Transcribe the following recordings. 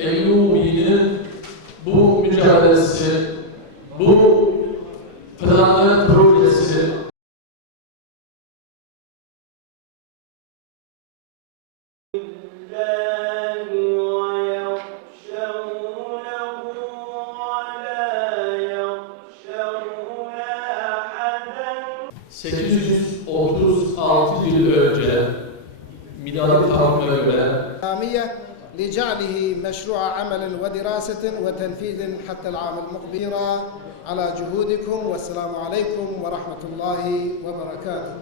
Eyyubi'nin bu mücadelesi, bu planların projesi, ...836 önce Midat Tanrı لجعله مشروع عمل ودراسة وتنفيذ حتى العام المقبل على جهودكم والسلام عليكم ورحمة الله وبركاته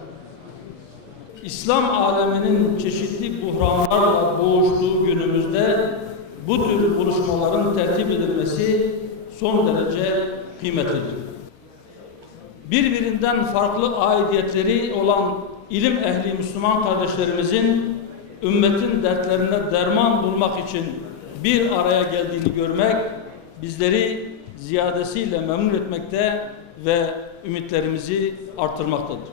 İslam aleminin çeşitli buhranlarla boğuştuğu günümüzde bu tür buluşmaların tertip edilmesi son derece kıymetlidir. Birbirinden farklı aidiyetleri olan ilim ehli Müslüman kardeşlerimizin ümmetin dertlerine derman bulmak için bir araya geldiğini görmek bizleri ziyadesiyle memnun etmekte ve ümitlerimizi artırmaktadır.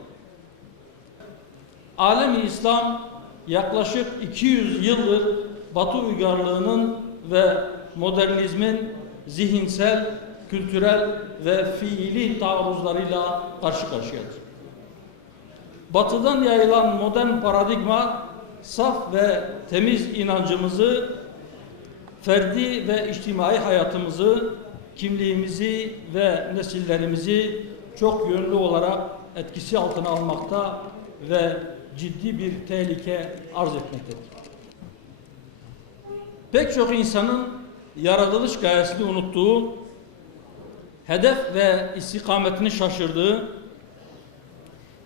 Alemi İslam yaklaşık 200 yıldır Batı uygarlığının ve modernizmin zihinsel, kültürel ve fiili taarruzlarıyla karşı karşıyadır. Batıdan yayılan modern paradigma saf ve temiz inancımızı, ferdi ve içtimai hayatımızı, kimliğimizi ve nesillerimizi çok yönlü olarak etkisi altına almakta ve ciddi bir tehlike arz etmektedir. Pek çok insanın yaratılış gayesini unuttuğu, hedef ve istikametini şaşırdığı,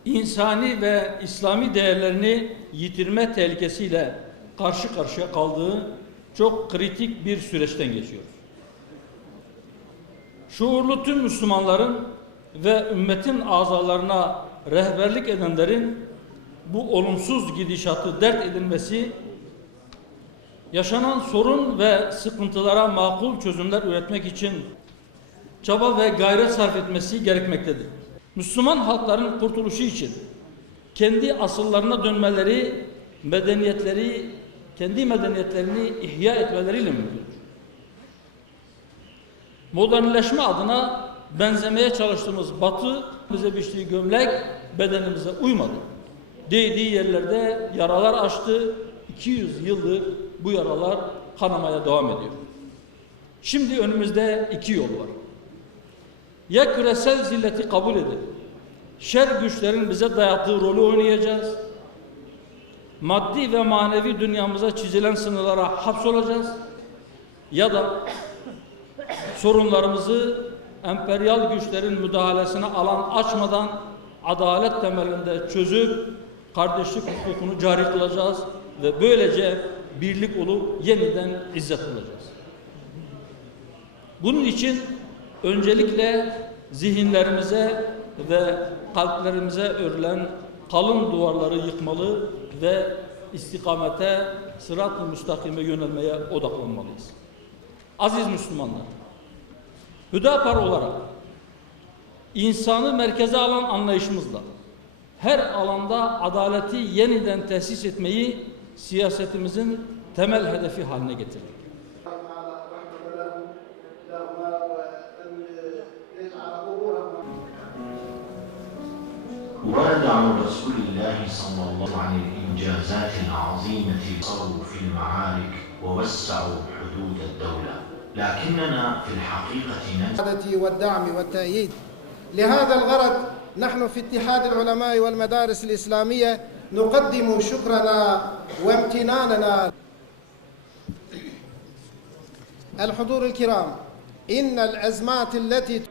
insani ve İslami değerlerini yitirme tehlikesiyle karşı karşıya kaldığı çok kritik bir süreçten geçiyoruz. Şuurlu tüm Müslümanların ve ümmetin azalarına rehberlik edenlerin bu olumsuz gidişatı dert edilmesi, yaşanan sorun ve sıkıntılara makul çözümler üretmek için çaba ve gayret sarf etmesi gerekmektedir. Müslüman halkların kurtuluşu için kendi asıllarına dönmeleri, medeniyetleri, kendi medeniyetlerini ihya etmeleriyle mümkündür. Modernleşme adına benzemeye çalıştığımız batı bize biçtiği gömlek bedenimize uymadı. Değdiği yerlerde yaralar açtı. 200 yıldır bu yaralar kanamaya devam ediyor. Şimdi önümüzde iki yol var. Ya küresel zilleti kabul edip şer güçlerin bize dayattığı rolü oynayacağız. Maddi ve manevi dünyamıza çizilen sınırlara hapsolacağız. Ya da sorunlarımızı emperyal güçlerin müdahalesine alan açmadan adalet temelinde çözüp kardeşlik hukukunu cari kılacağız ve böylece birlik olup yeniden izzet bulacağız. Bunun için öncelikle zihinlerimize ve kalplerimize örülen kalın duvarları yıkmalı ve istikamete, sırat-ı müstakime yönelmeye odaklanmalıyız. Aziz Müslümanlar, Hüdapar olarak insanı merkeze alan anlayışımızla her alanda adaleti yeniden tesis etmeyi siyasetimizin temel hedefi haline getirdik. ورد عن رسول الله صلى الله عليه وسلم عن الإنجازات العظيمة صاروا في المعارك ووسعوا حدود الدولة. لكننا في الحقيقة ننسى والدعم والتأييد. لهذا الغرض نحن في اتحاد العلماء والمدارس الإسلامية نقدم شكرنا وامتناننا. الحضور الكرام إن الأزمات التي